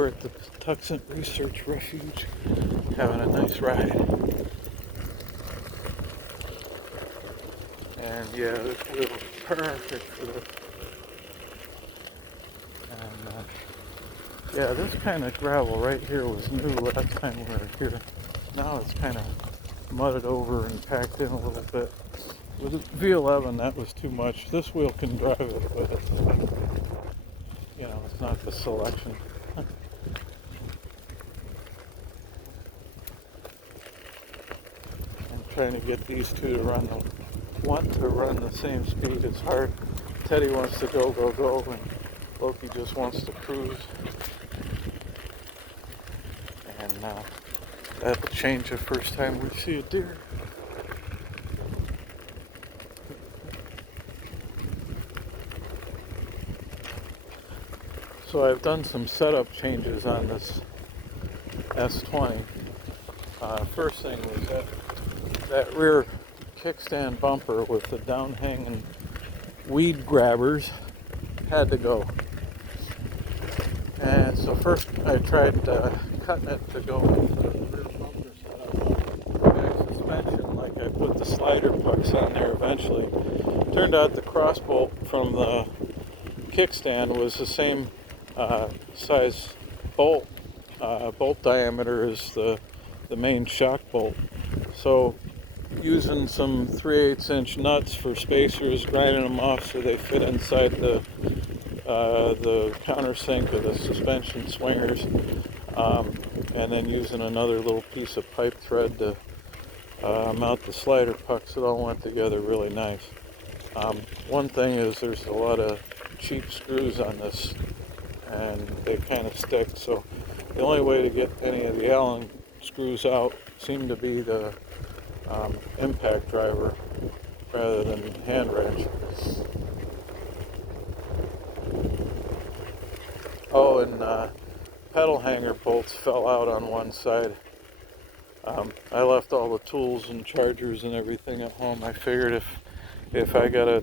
we're at the Patuxent Research Refuge, having a nice ride. And yeah, this wheel is perfect for this. And yeah, this kind of gravel right here was new last time we were here. Now it's kind of mudded over and packed in a little bit. With the V11, that was too much. This wheel can drive it, but it's, you know, it's not the selection. I'm trying to get these two to run the same speed. It's hard. Teddy wants to go, and Loki just wants to cruise. And that'll change the first time we see a deer. So I've done some setup changes on this S20. First thing was that rear kickstand bumper with the down-hanging weed grabbers had to go. And so first I tried cutting it to go with the rear bumper setup. Back suspension, like I put the slider pucks on there eventually. Turned out the cross bolt from the kickstand was the same size bolt diameter as the main shock bolt. So using some 3/8 inch nuts for spacers, grinding them off so they fit inside the countersink of the suspension swingers, and then using another little piece of pipe thread to mount the slider pucks. It all went together really nice. One thing is there's a lot of cheap screws on this, and they kind of stick, so the only way to get any of the Allen screws out seemed to be the impact driver rather than hand wrench. Oh, and pedal hanger bolts fell out on one side. I left all the tools and chargers and everything at home. I figured if I gotta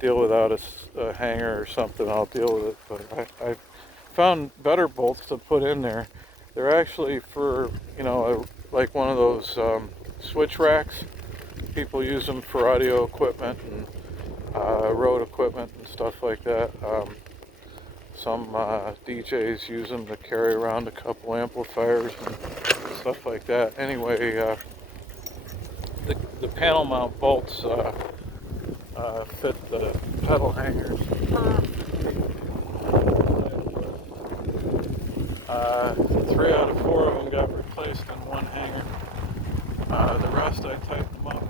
deal without a hanger or something, I'll deal with it. But I found better bolts to put in there. They're actually for, you know, like one of those switch racks. People use them for audio equipment and road equipment and stuff like that. Some DJs use them to carry around a couple amplifiers and stuff like that. Anyway, the panel mount bolts fit the pedal hangers perfectly. 3 out of 4 of them got replaced in one hanger. The rest I tightened them up.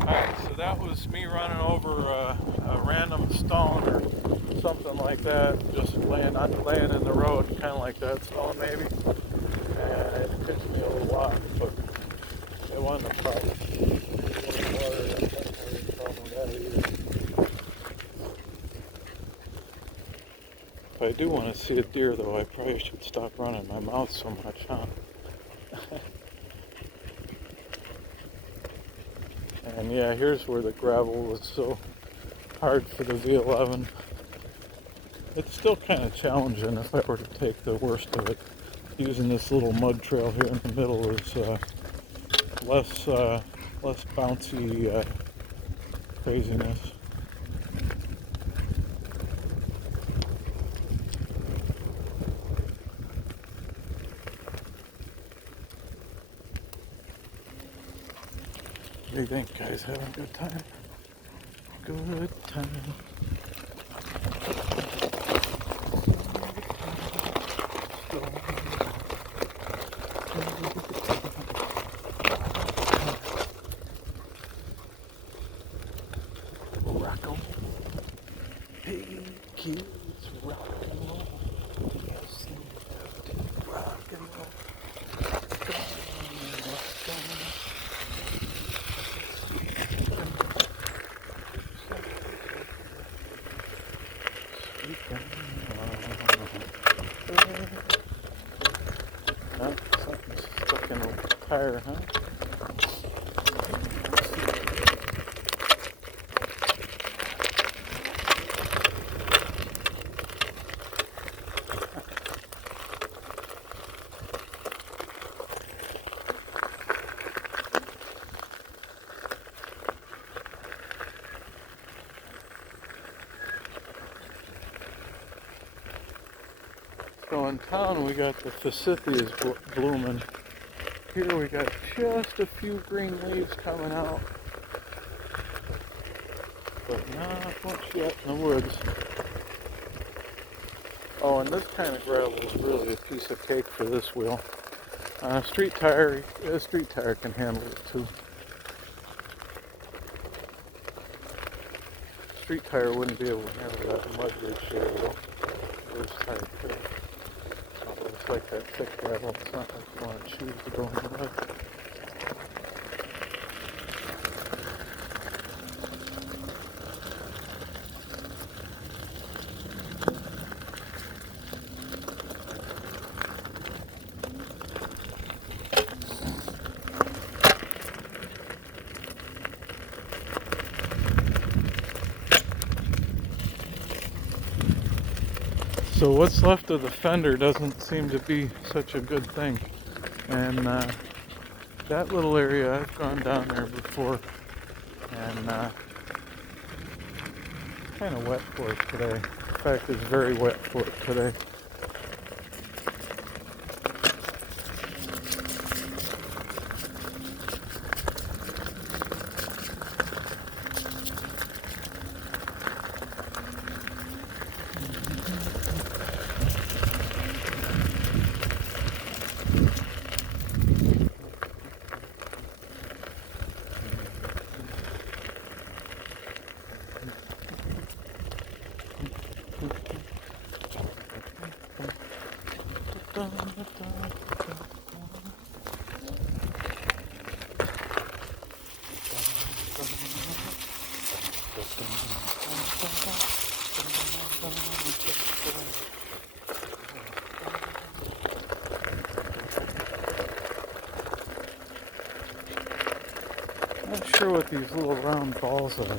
Alright, so that was me running over a random stone or something like that, just laying in the road, kind of like that stone maybe. And it pitched me a little lot, but it wasn't a problem. If I do want to see a deer, though, I probably should stop running my mouth so much, huh? And yeah, here's where the gravel was so hard for the V11. It's still kind of challenging if I were to take the worst of it. Using this little mud trail here in the middle is less bouncy craziness. What do you think, guys? Having a good time? Good time. Rock on. Hey kids, rock and roll. Yes, rock and roll. Something's stuck in a tire, huh? in town we got the forsythias blooming. Here we got just a few green leaves coming out, but not much yet in the woods. Oh, and this kind of gravel is really a piece of cake for this wheel. A street tire can handle it too. Street tire wouldn't be able to handle that mud ridge there though. This tire could. Oh, it's like that thick gravel. It's not like you want shoes to go in the mud. So what's left of the fender doesn't seem to be such a good thing. And that little area, I've gone down there before, and kind of wet for it today. In fact, it's very wet for it today. Not sure what these little round balls are.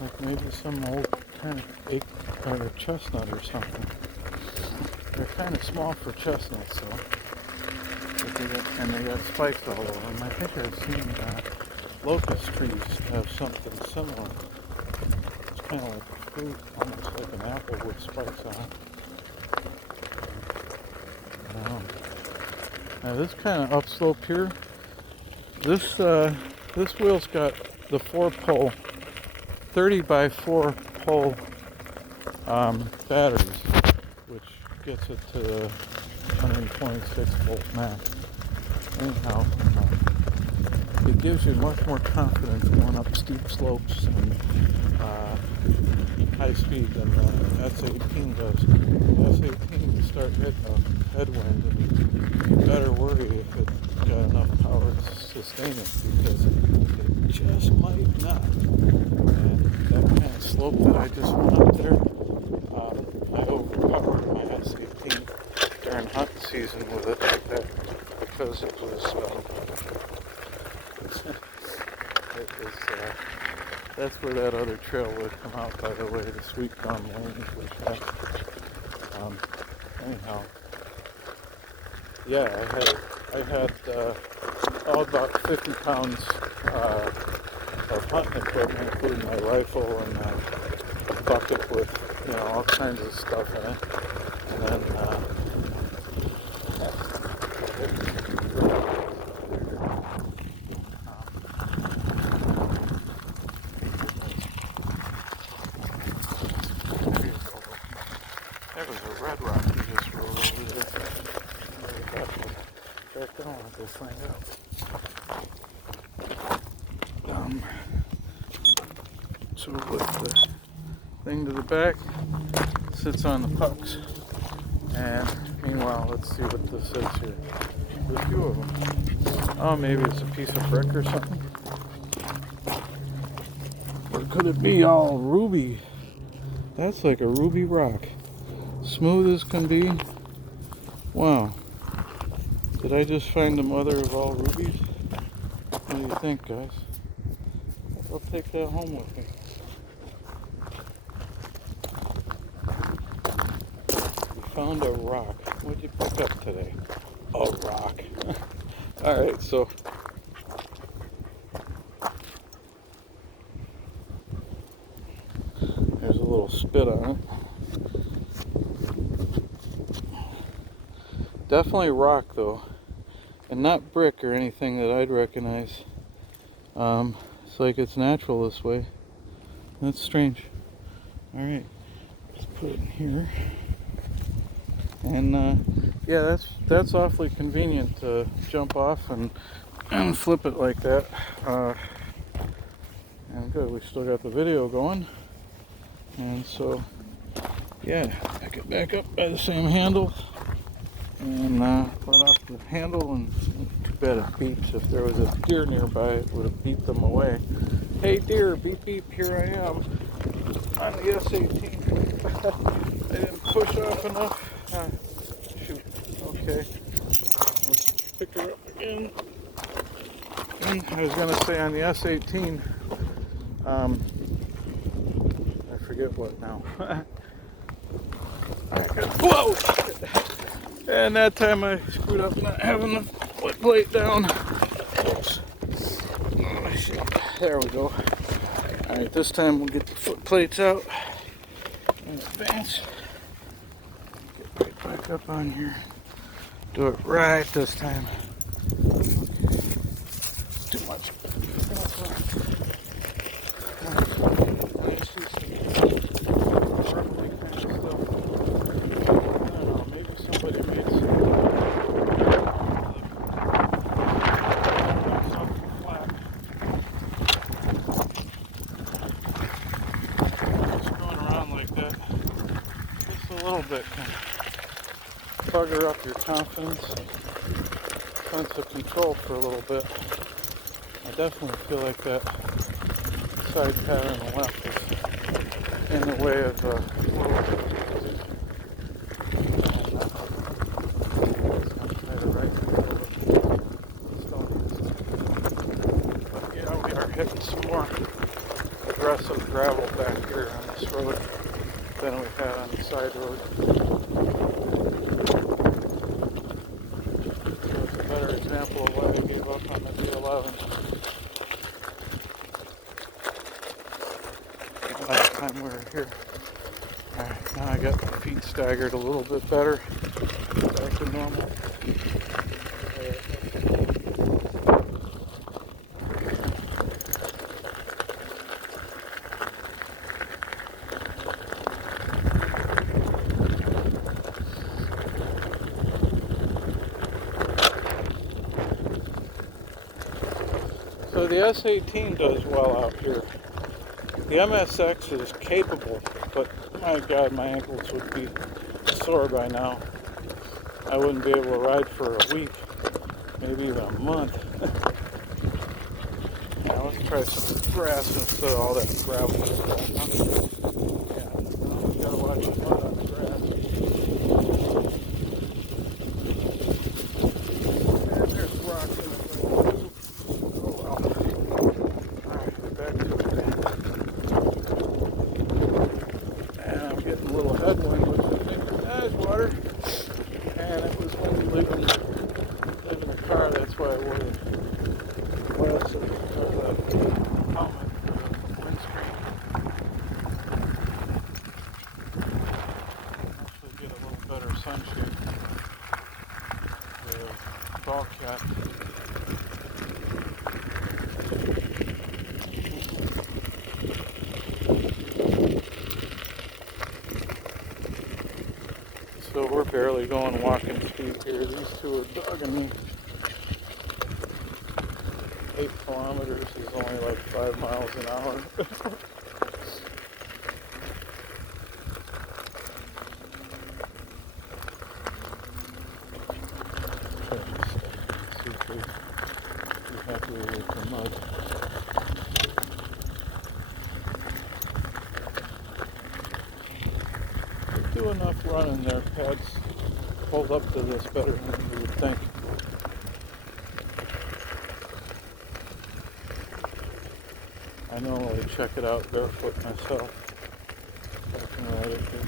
Like maybe some old kind of ache or chestnut or something. They're kind of small for chestnuts, though. And they got spikes all over them. I think I've seen locust trees have something similar. It's kind of like a fruit, almost like an apple with spikes on it. Now this kind of upslope here, this wheel's got the 4-pole, 30 by 4 pole batteries, which gets it to the 126 volt max. Anyhow, it gives you much more confidence going up steep slopes and high speed than the S18 does. The S18 you start hitting a headwind and you better worry if it got enough power to sustain it, because it just might not. And that kind of slope that I just went up there, I overpowered my S18 during hunting season with it like that, because it was that's where that other trail would come out, by the way, the Sweet Gum Lanes, which anyhow, yeah, I had about 50 pounds of hunting equipment, including my rifle and a bucket with, all kinds of stuff in it, and then there was a red rock you just rolled over there. Check on this thing out. So with the thing to the back, sits on the pucks. And meanwhile, let's see what this is here. There's a few of them. Oh, maybe it's a piece of brick or something. Or could it be all ruby? That's like a ruby rock. Smooth as can be. Wow. Did I just find the mother of all rubies? What do you think, guys? I'll take that home with me. We found a rock. What'd you pick up today? A rock. Alright, so there's a little spit on it. Definitely rock though, and not brick or anything that I'd recognize. It's like it's natural this way. That's strange. Alright, let's put it in here. And yeah, that's awfully convenient to jump off and flip it like that. And good, we still got the video going. And so, yeah, pick it back up by the same handle and let off the handle. And too bad it beeps. If there was a deer nearby, it would have beat them away. Hey deer, beep beep, here I am on the S18. I didn't push off enough. Shoot, okay. Let's pick her up again. I was going to say on the S18, I forget what now. Whoa! And that time I screwed up not having the foot plate down. Oops. Oh, shit. There we go. Alright, this time we'll get the foot plates out in advance. Get right back up on here. Do it right this time. Too much. A little bit can bugger up your confidence, sense of control for a little bit. I definitely feel like that side pad on the left is in the way of but yeah, we are hitting some more aggressive gravel back here on this road than we had on the side road. So it's a better example of why I gave up on the D11. Last time we were here. Alright, now I got my feet staggered a little bit better. Back to normal. So the S18 does well out here. The MSX is capable, but my God, my ankles would be sore by now. I wouldn't be able to ride for a week, maybe even a month. Now let's try some grass instead of all that gravel. Yeah, we gotta watch the mud on the grass. And there's rocks in it. Headwind, which I think is water, and it was when we leaving the car. That's why I wore the glasses, or the helmet for the windscreen. Actually get a little better sunshade from the ball cap. So we're barely going walking speed here. These two are dogging me. 8 kilometers is only like 5 miles an hour. See if they be happy with the mud. Do enough running there, pads hold up to this better than you would think. I normally check it out barefoot myself. I can ride it here.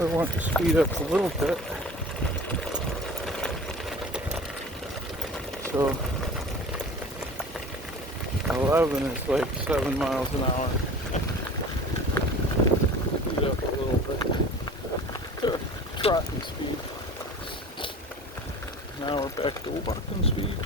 I want to speed up a little bit. So 11 is like 7 miles an hour. Speed up a little bit to trotting speed. Now we're back to walking speed.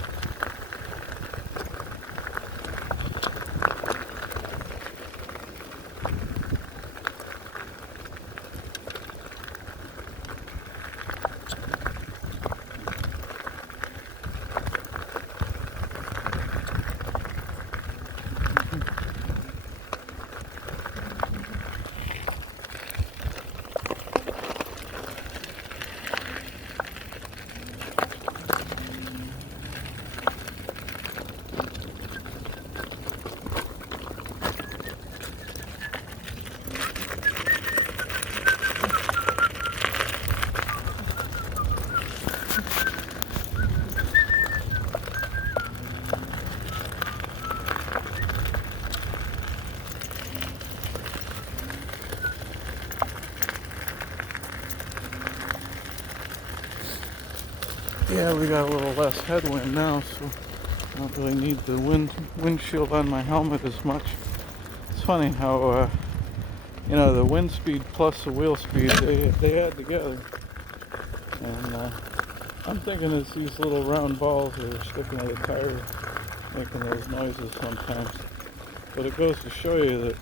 Yeah, we got a little less headwind now, so I don't really need the windshield on my helmet as much. It's funny how, the wind speed plus the wheel speed, they add together. And I'm thinking it's these little round balls that are sticking to the tire making those noises sometimes. But it goes to show you that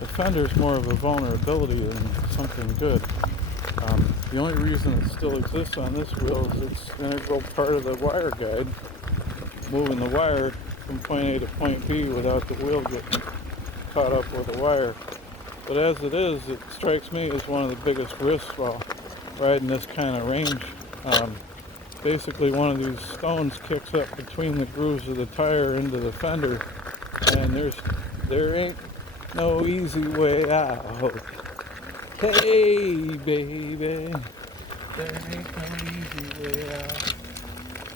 the fender's more of a vulnerability than something good. The only reason it still exists on this wheel is it's an integral part of the wire guide, moving the wire from point A to point B without the wheel getting caught up with the wire. But as it is, it strikes me as one of the biggest risks while riding this kind of range. Basically, one of these stones kicks up between the grooves of the tire into the fender, and there ain't no easy way out. Hey, baby, there ain't no easy way out.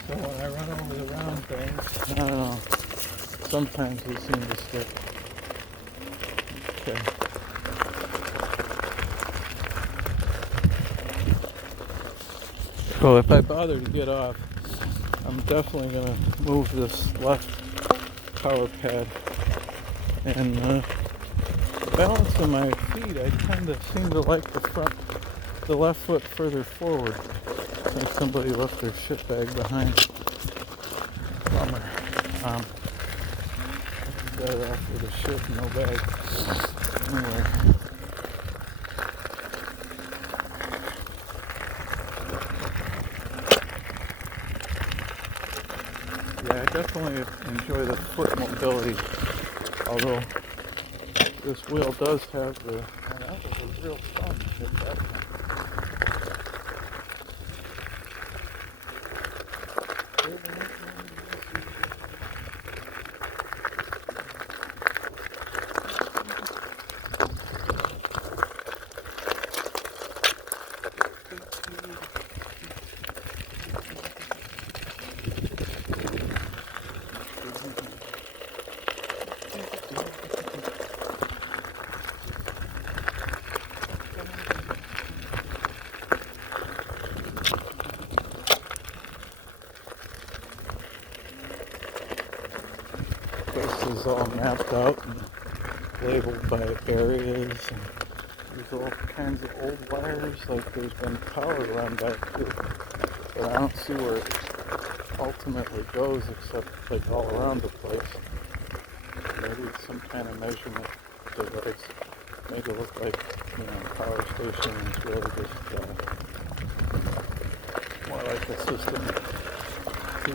So when I run over the round things, I don't know, sometimes they seem to stick. Okay. So if I bother to get off, I'm definitely going to move this left power pad. And balancing my feet, I tend to seem to like the left foot further forward. Like somebody left their shit bag behind. Bummer. Better off with a shit and no bag. Anyway. Yeah, I definitely enjoy the foot mobility. Although this wheel does have the... Oh, that was a real fun hit that one. This is all mapped out and labeled by areas, and there's all kinds of old wires, like there's been power run back here, but I don't see where it ultimately goes except like all around the place. Maybe it's some kind of measurement device. Make it look like, power station, and it's really just more like a system to